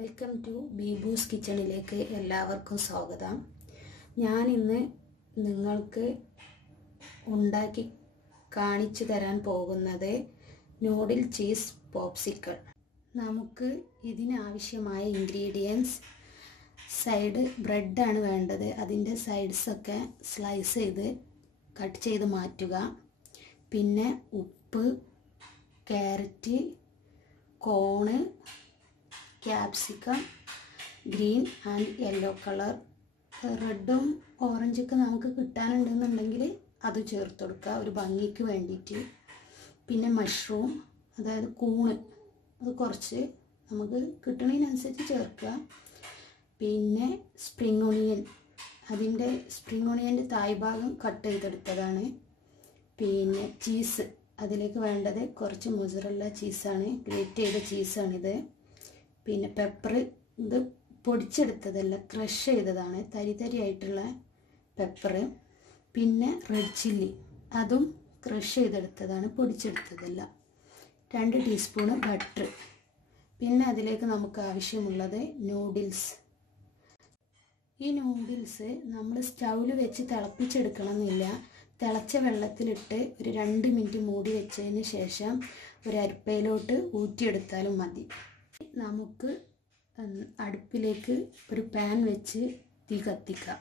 Welcome to ബീബൂസ് കിച്ചണിലേക്ക് എല്ലാവർക്കും സ്വാഗതം. ഞാൻ ഇന്ന് നിങ്ങൾക്ക് ഉണ്ടാക്കി കാണിച്ചു തരാൻ പോകുന്നത് നൂഡിൽ ചീസ് പോപ്സിക്കൾ നമുക്ക് ഇതിനാവശ്യമായ ഇൻഗ്രീഡിയൻസ് സൈഡ് ബ്രെഡാണ് വേണ്ടത്. അതിന്റെ സൈഡ്സൊക്കെ സ്ലൈസ് ചെയ്ത് കട്ട് ചെയ്ത് മാറ്റുക. പിന്നെ ഉപ്പ് carrot corn capsicum green and yellow colour. റെഡും ഓറഞ്ചൊക്കെ നമുക്ക് കിട്ടാനുണ്ടെന്നുണ്ടെങ്കിൽ അത് ചേർത്ത് കൊടുക്കുക ഒരു ഭംഗിക്ക് വേണ്ടിയിട്ട്. പിന്നെ മഷ്റൂം അതായത് കൂണ് അത് കുറച്ച് നമുക്ക് കിട്ടണതിനനുസരിച്ച് ചേർക്കുക. പിന്നെ സ്പ്രിങ് ഒണിയൻ അതിന്റെ സ്പ്രിങ് ഒണിയന്റെ തായ്ഭാഗം കട്ട് ചെയ്തെടുത്തതാണ്. പിന്നെ ചീസ് അതിലേക്ക് വേണ്ടത് കുറച്ച് മുസറുള്ള ചീസാണ് ഗ്രേറ്റ് ചെയ്ത ചീസാണിത്. പിന്നെ പെപ്പർ ഇത് പൊടിച്ചെടുത്തതല്ല ക്രഷ് ചെയ്തതാണ്. തരി തരി ആയിട്ടുള്ള പെപ്പർ പിന്നെ റെഡ് ചില്ലി അതും ക്രഷ് ചെയ്തെടുത്തതാണ് പൊടിച്ചെടുത്തതല്ല. രണ്ട് ടീസ്പൂണ് ബട്ടർ പിന്നെ അതിലേക്ക് നമുക്ക് ആവശ്യമുള്ളത് നൂഡിൽസ് ഈ നൂഡിൽസ് നമ്മൾ സ്റ്റൗവിൽ വെച്ച് തിളപ്പിച്ചെടുക്കണം എന്നില്ല തിളച്ച വെള്ളത്തിലിട്ട് ഒരു രണ്ട് മിനിറ്റ് മൂടി വെച്ചതിന് ശേഷം ഒരു അരിപ്പയിലോട്ട് ഊറ്റിയെടുത്താലും മതി. നമുക്ക് അടുപ്പിലേക്ക് ഒരു പാൻ വെച്ച് തീ കത്തിക്കാം.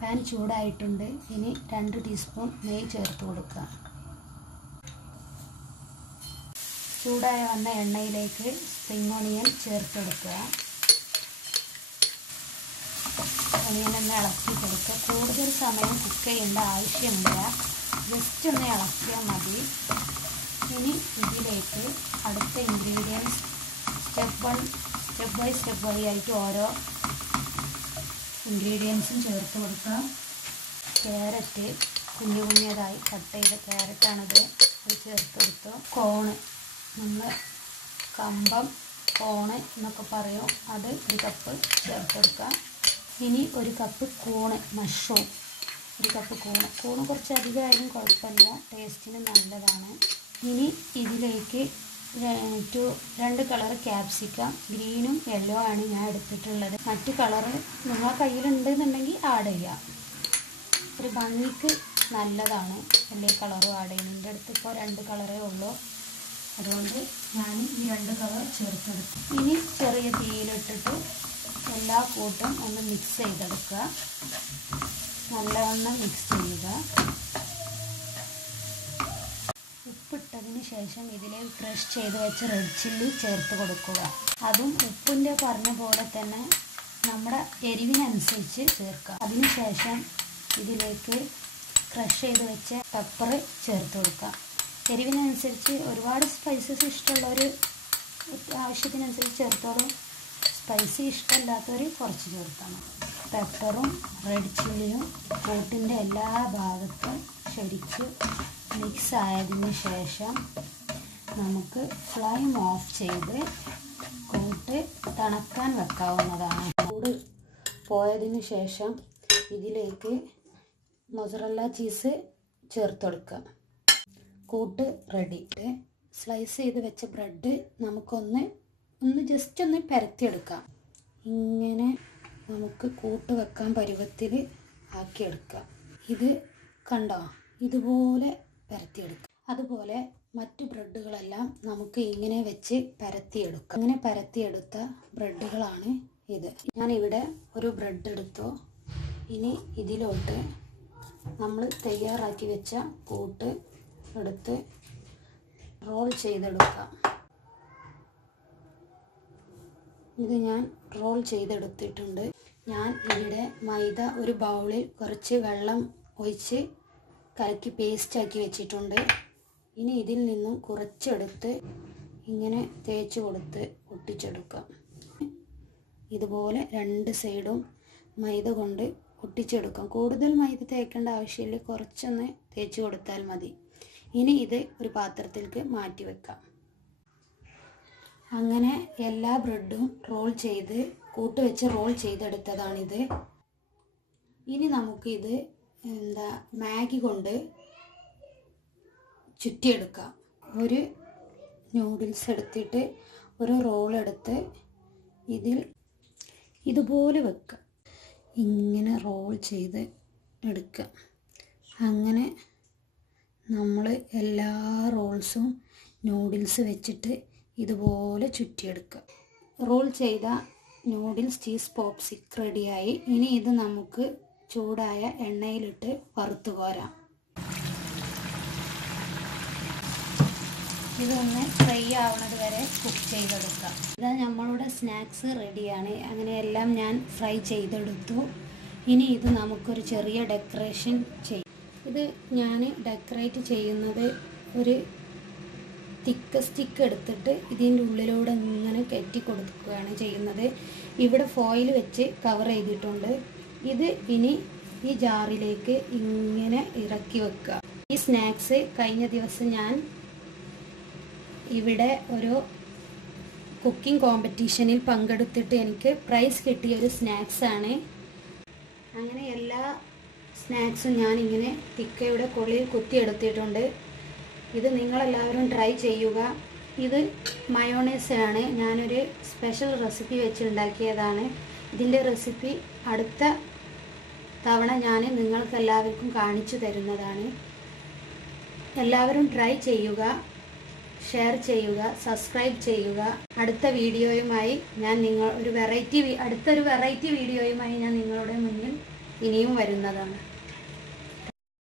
പാൻ ചൂടായിട്ടുണ്ട്. ഇനി രണ്ട് ടീസ്പൂൺ നെയ്യ് ചേർത്ത് കൊടുക്കുക. ചൂടായ വന്ന എണ്ണയിലേക്ക് സ്പ്രിങ് ഓണിയൻ ചേർത്തെടുക്കുക ഓണിയൻ ഒന്ന് ഇളക്കി കൊടുക്കുക. കൂടുതൽ സമയം കുക്ക് ചെയ്യേണ്ട ആവശ്യമില്ല. ജസ്റ്റ് ഒന്ന് ഇളക്കിയാൽ മതി. ഇനി ഇതിലേക്ക് അടുത്ത ingredients step one step by step by ആയിട്ട് ഓരോ ഇൻഗ്രീഡിയൻസും ചേർത്ത് കൊടുക്കാം ക്യാരറ്റ് കുഞ്ഞു കുഞ്ഞതായി കട്ട് ചെയ്ത ക്യാരറ്റാണത് അത് ചേർത്ത് കൊടുത്തു. കോണ് നമ്മൾ കമ്പം കോണ് എന്നൊക്കെ പറയും. അത് ഒരു കപ്പ് ചേർത്ത് കൊടുക്കാം. ഇനി ഒരു കപ്പ് കൂണ് മഷ്റൂം ഒരു കപ്പ് കൂണ് കൂണ് കുറച്ച് അധികമായാലും കുഴപ്പമില്ല ടേസ്റ്റിന് നല്ലതാണ്. ഇനി ഇതിലേക്ക് ടു രണ്ട് കളർ ക്യാപ്സിക്കം ഗ്രീനും യെല്ലോ ആണ് ഞാൻ എടുത്തിട്ടുള്ളത്. മറ്റു കളറ് നിങ്ങളെ കയ്യിലുണ്ടെന്നുണ്ടെങ്കിൽ ആഡ് ചെയ്യാം. ഒരു ഭംഗിക്ക് നല്ലതാണ് എല്ലാ കളറും ആഡ് ചെയ്യുന്നത്. എന്റെ അടുത്ത് ഇപ്പോൾ രണ്ട് കളറേ ഉള്ളൂ. അതുകൊണ്ട് ഞാൻ ഈ രണ്ട് കളർ ചേർത്തെടുക്കും ഇനി ചെറിയ തീയിലിട്ടിട്ട് എല്ലാ കൂട്ടും ഒന്ന് മിക്സ് ചെയ്തെടുക്കുക. നല്ലവണ്ണം മിക്സ് ചെയ്യുക. ഉപ്പിട്ടതിന് ശേഷം ഇതിലേക്ക് ക്രഷ് ചെയ്ത് വെച്ച റെഡ് ചില്ലി ചേർത്ത് കൊടുക്കുക. അതും ഉപ്പിന്റെ പറഞ്ഞ പോലെ തന്നെ നമ്മുടെ എരിവിനനുസരിച്ച് ചേർക്കുക. അതിനുശേഷം ഇതിലേക്ക് ക്രഷ് ചെയ്ത് വെച്ച പെപ്പർ ചേർത്ത് കൊടുക്കുക. എരിവിനനുസരിച്ച് ഒരുപാട് സ്പൈസസ് ഇഷ്ടമുള്ളവർ ആവശ്യത്തിനനുസരിച്ച് ചേർത്തോളും. സ്പൈസി ഇഷ്ടമില്ലാത്തവർ കുറച്ച് ചേർക്കണം പെപ്പറും റെഡ് ചില്ലിയും കൂട്ടിന്റെ എല്ലാ ഭാഗത്തും ശരിക്ക് മിക്സ് ആയതിന് ശേഷം നമുക്ക് ഫ്ലെയിം ഓഫ് ചെയ്ത് കൂട്ട് തണക്കാൻ വെക്കാവുന്നതാണ്. കൂട് പോയതിന് ശേഷം ഇതിലേക്ക് മൊസറല്ല ചീസ് ചേർത്തെടുക്കുക. കൂട്ട് റെഡി സ്ലൈസ് ചെയ്ത് വെച്ച ബ്രെഡ് നമുക്കൊന്ന് ഒന്ന് ജസ്റ്റ് ഒന്ന് പരത്തിയെടുക്കാം. ഇങ്ങനെ നമുക്ക് കൂട്ട് വെക്കാൻ പരുവത്തിൽ ആക്കിയെടുക്കാം. ഇത് കണ്ടോ? ഇതുപോലെ പരത്തിയെടുക്കാം. അതുപോലെ മറ്റു ബ്രെഡുകളെല്ലാം നമുക്ക് ഇങ്ങനെ വെച്ച് പരത്തിയെടുക്കാം. ഇങ്ങനെ പരത്തിയെടുത്ത ബ്രെഡുകളാണ് ഇത്. ഞാനിവിടെ ഒരു ബ്രെഡ് എടുത്തു. ഇനി ഇതിലോട്ട് നമ്മൾ തയ്യാറാക്കി വെച്ച കൂട്ട് എടുത്ത് റോൾ ചെയ്തെടുക്കാം. ഇത് ഞാൻ റോൾ ചെയ്തെടുത്തിട്ടുണ്ട്. ഞാൻ ഇവിടെ മൈദ ഒരു ബൗളിൽ കുറച്ച് വെള്ളം ഒഴിച്ച് കലക്കി പേസ്റ്റാക്കി വെച്ചിട്ടുണ്ട്. ഇനി ഇതിൽ നിന്നും കുറച്ചെടുത്ത് ഇങ്ങനെ തേച്ച് കൊടുത്ത് ഒട്ടിച്ചെടുക്കാം ഇതുപോലെ രണ്ട് സൈഡും മൈദ കൊണ്ട് ഒട്ടിച്ചെടുക്കാം കൂടുതൽ മൈദ തേക്കേണ്ട ആവശ്യമില്ല. കുറച്ചൊന്ന് തേച്ച് കൊടുത്താൽ മതി. ഇനി ഇത് ഒരു പാത്രത്തിലേക്ക് മാറ്റി വെക്കാം. അങ്ങനെ എല്ലാ ബ്രെഡും റോൾ ചെയ്ത് കൂട്ട് വെച്ച് റോൾ ചെയ്തെടുത്തതാണിത്. ഇനി നമുക്കിത് എന്താ മാഗി കൊണ്ട് ചുറ്റിയെടുക്കാം ഒരു നൂഡിൽസ് എടുത്തിട്ട് ഒരു റോൾ എടുത്ത് ഇതിൽ ഇതുപോലെ വെക്കുക. ഇങ്ങനെ റോൾ ചെയ്ത് എടുക്കുക. അങ്ങനെ നമ്മൾ എല്ലാ റോൾസും നൂഡിൽസ് വെച്ചിട്ട് ഇതുപോലെ ചുറ്റിയെടുക്കുക. റോൾ ചെയ്ത നൂഡിൽസ് ചീസ് പോപ്സിക് റെഡിയായി ഇനി ഇത് നമുക്ക് ചൂടായ എണ്ണയിലിട്ട് വറുത്തു കോരാം. ഇതൊന്ന് ഫ്രൈ ആവുന്നത് വരെ കുക്ക് ചെയ്തെടുക്കാം. ഇതാ നമ്മളുടെ സ്നാക്സ് റെഡിയാണ്. അങ്ങനെയെല്ലാം ഞാൻ ഫ്രൈ ചെയ്തെടുത്തു. ഇനി ഇത് നമുക്കൊരു ചെറിയ ഡെക്കറേഷൻ ചെയ്യും ഇത് ഞാൻ ഡെക്കറേറ്റ് ചെയ്യുന്നത് ഒരു തിക്ക സ്റ്റിക്ക് എടുത്തിട്ട് ഇതിന്റെ ഉള്ളിലൂടെ ഇങ്ങനെ കെറ്റി കൊടുക്കുകയാണ് ചെയ്യുന്നത്. ഇവിടെ ഫോയിൽ വെച്ച് കവർ ചെയ്തിട്ടുണ്ട്. ഇത് ഇനി ഈ ജാറിലേക്ക് ഇങ്ങനെ ഇറക്കി വെക്കുക. ഈ സ്നാക്സ് കഴിഞ്ഞ ദിവസം ഞാൻ ഇവിടെ ഒരു കുക്കിംഗ് കോമ്പറ്റീഷനിൽ പങ്കെടുത്തിട്ട് എനിക്ക് പ്രൈസ് കിട്ടിയ ഒരു സ്നാക്സാണ് അങ്ങനെ എല്ലാ സ്നാക്സും ഞാൻ ഇങ്ങനെ തിക്കയുടെ കൊള്ളിയിൽ കുത്തിയെടുത്തിട്ടുണ്ട്. ഇത് നിങ്ങളെല്ലാവരും ട്രൈ ചെയ്യുക. ഇത് മയോണൈസാണ്. ഞാനൊരു സ്പെഷ്യൽ റെസിപ്പി വെച്ച് ഉണ്ടാക്കിയതാണ്. ഇതിന്റെ റെസിപ്പി അടുത്ത തവണ ഞാൻ നിങ്ങൾക്ക് എല്ലാവർക്കും കാണിച്ചു തരുന്നതാണ്. എല്ലാവരും ട്രൈ ചെയ്യുക ഷെയർ ചെയ്യുക സബ്സ്ക്രൈബ് ചെയ്യുക. അടുത്ത വീഡിയോയുമായി ഞാൻ നിങ്ങൾ ഒരു വെറൈറ്റി അടുത്തൊരു വെറൈറ്റി വീഡിയോയുമായി ഞാൻ നിങ്ങളുടെ മുന്നിൽ ഇനിയും വരുന്നതാണ്.